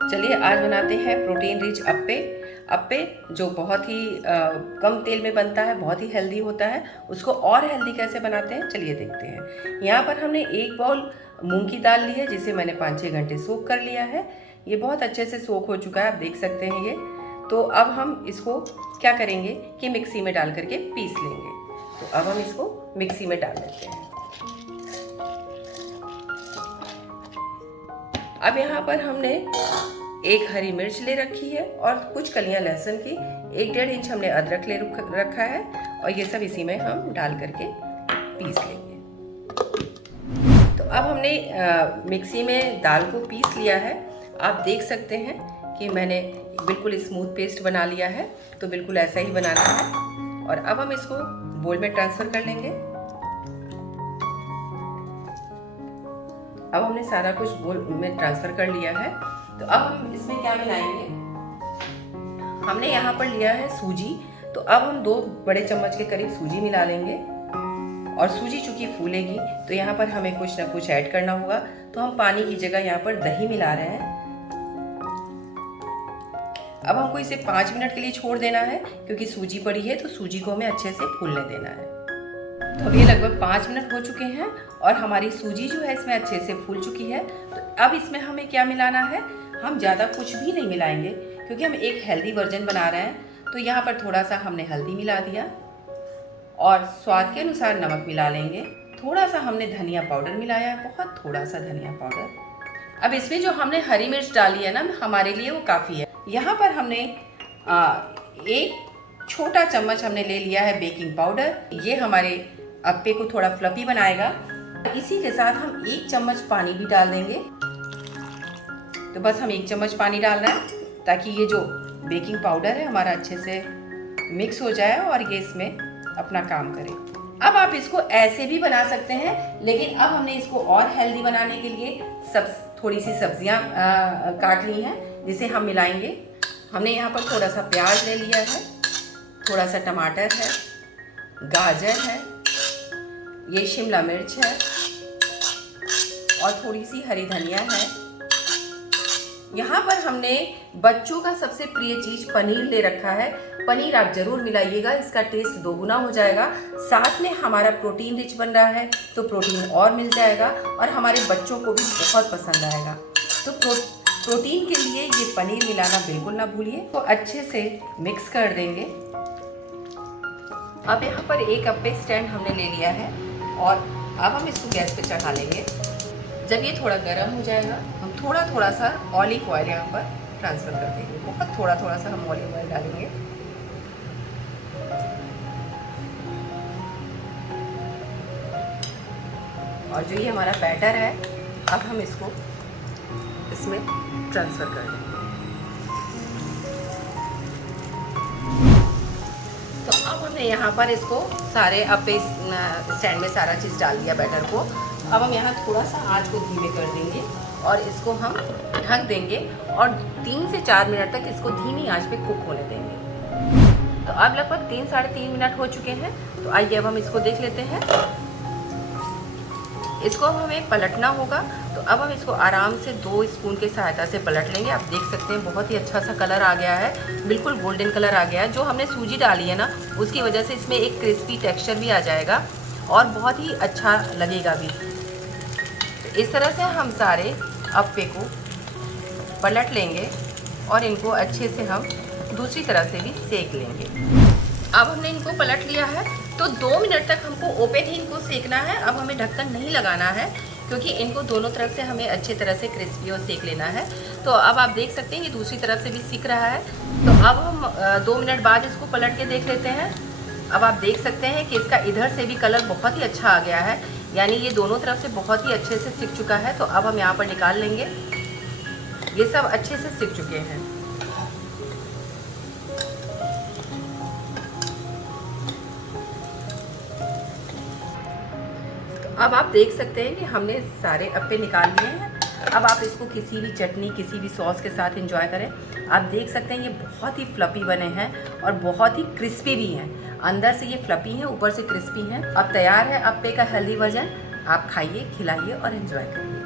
चलिए आज बनाते हैं प्रोटीन रिच अप्पे। अप्पे जो बहुत ही कम तेल में बनता है, बहुत ही हेल्दी होता है। उसको और हेल्दी कैसे बनाते हैं चलिए देखते हैं। यहाँ पर हमने 1 बाउल मूंग की दाल ली है, जिसे मैंने 5-6 घंटे सोख कर लिया है। ये बहुत अच्छे से सोख हो चुका है, आप देख सकते हैं ये। तो अब हम इसको क्या करेंगे कि मिक्सी में डाल करके पीस लेंगे। तो अब हम इसको मिक्सी में डाल देते हैं। अब यहाँ पर हमने 1 हरी मिर्च ले रखी है और कुछ कलियां लहसुन की, 1-1.5 इंच हमने अदरक ले रखा है और ये सब इसी में हम डाल करके पीस लेंगे। तो अब हमने मिक्सी में दाल को पीस लिया है। आप देख सकते हैं कि मैंने बिल्कुल स्मूथ पेस्ट बना लिया है। तो बिल्कुल ऐसा ही बनाना है और अब हम इसको बोल में ट्रांसफ़र कर लेंगे। अब हमने सारा कुछ बोल में ट्रांसफ़र कर लिया है। तो अब हम इसमें क्या मिलाएंगे, हमने यहाँ पर लिया है सूजी। तो अब हम 2 बड़े चम्मच के करीब सूजी मिला लेंगे और सूजी चूंकि फूलेगी तो यहाँ पर हमें कुछ ना कुछ ऐड करना होगा। तो हम पानी की जगह यहाँ पर दही मिला रहे हैं। अब हमको इसे 5 मिनट के लिए छोड़ देना है, क्योंकि सूजी पड़ी है तो सूजी को हमें अच्छे से फूलने देना है। तो अब ये लगभग 5 मिनट हो चुके हैं और हमारी सूजी जो है इसमें अच्छे से फूल चुकी है। तो अब इसमें हमें क्या मिलाना है, हम ज़्यादा कुछ भी नहीं मिलाएंगे क्योंकि हम एक हेल्दी वर्जन बना रहे हैं। तो यहाँ पर थोड़ा सा हमने हल्दी मिला दिया और स्वाद के अनुसार नमक मिला लेंगे। थोड़ा सा हमने धनिया पाउडर मिलाया है, बहुत थोड़ा सा धनिया पाउडर। अब इसमें जो हमने हरी मिर्च डाली है ना, हमारे लिए वो काफ़ी है। यहाँ पर हमने 1 छोटा चम्मच हमने ले लिया है बेकिंग पाउडर। ये हमारे अप्पे को थोड़ा फ्लफी बनाएगा। इसी के साथ हम 1 चम्मच पानी भी डाल देंगे। तो बस हम 1 चम्मच पानी डाल रहे हैं ताकि ये जो बेकिंग पाउडर है हमारा अच्छे से मिक्स हो जाए और ये इसमें अपना काम करे। अब आप इसको ऐसे भी बना सकते हैं, लेकिन अब हमने इसको और हेल्दी बनाने के लिए थोड़ी सी सब्जियां काट ली हैं जिसे हम मिलाएंगे। हमने यहाँ पर थोड़ा सा प्याज ले लिया है, थोड़ा सा टमाटर है, गाजर है, ये शिमला मिर्च है और थोड़ी सी हरी धनिया है। यहाँ पर हमने बच्चों का सबसे प्रिय चीज पनीर ले रखा है। पनीर आप जरूर मिलाइएगा, इसका टेस्ट 2 गुना हो जाएगा। साथ में हमारा प्रोटीन रिच बन रहा है तो प्रोटीन और मिल जाएगा और हमारे बच्चों को भी बहुत पसंद आएगा। तो प्रोटीन के लिए ये पनीर मिलाना बिल्कुल ना भूलिए। तो अच्छे से मिक्स कर देंगे। अब यहाँ पर 1 अप्पे स्टैंड हमने ले लिया है और अब हम इसको गैस पे चढ़ा लेंगे। जब ये थोड़ा गर्म हो जाएगा हम थोड़ा सा ऑलिव ऑयल यहाँ पर ट्रांसफ़र कर देंगे। बहुत थोड़ा सा हम ऑलिव ऑयल डालेंगे। और जो ये हमारा बैटर है अब हम इसको इसमें ट्रांसफ़र कर देंगे। तो अब हमने यहाँ पर इसको सारे अप्पे स्टैंड में सारा चीज़ डाल दिया बैटर को। अब हम यहाँ थोड़ा सा आंच को धीमे कर देंगे और इसको हम ढक देंगे और 3 से 4 मिनट तक इसको धीमी आंच पे कुक होने देंगे। तो अब लगभग 3-3.5 मिनट हो चुके हैं। तो आइए अब हम इसको देख लेते हैं। इसको अब हमें पलटना होगा। तो अब हम इसको आराम से 2 स्पून की सहायता से पलट लेंगे। आप देख सकते हैं बहुत ही अच्छा सा कलर आ गया है, बिल्कुल गोल्डन कलर आ गया है। जो हमने सूजी डाली है ना, उसकी वजह से इसमें एक क्रिस्पी टेक्सचर भी आ जाएगा और बहुत ही अच्छा लगेगा भी। तो इस तरह से हम सारे अप्पे को पलट लेंगे और इनको अच्छे से हम दूसरी तरफ से भी सेक लेंगे। अब हमने इनको पलट लिया है तो 2 मिनट तक हमको ओपन ही इनको सेकना है। अब हमें ढक्कन नहीं लगाना है क्योंकि इनको दोनों तरफ से हमें अच्छी तरह से क्रिस्पी और सेक लेना है। तो अब आप देख सकते हैं कि दूसरी तरफ से भी सीख रहा है। तो अब हम 2 मिनट बाद इसको पलट के देख लेते हैं। अब आप देख सकते हैं कि इसका इधर से भी कलर बहुत ही अच्छा आ गया है, यानी ये दोनों तरफ से बहुत ही अच्छे से सिक चुका है। तो अब हम यहाँ पर निकाल लेंगे। ये सब अच्छे से सिक चुके हैं। तो अब आप देख सकते हैं कि हमने सारे अप्पे निकाल लिए हैं। अब आप इसको किसी भी चटनी, किसी भी सॉस के साथ एंजॉय करें। आप देख सकते हैं ये बहुत ही फ्लफी बने हैं और बहुत ही क्रिस्पी भी हैं। अंदर से ये फ्लफी हैं, ऊपर से क्रिस्पी हैं। अब तैयार है अप्पे का हेल्दी वर्जन। आप खाइए, खिलाइए और एंजॉय करिए।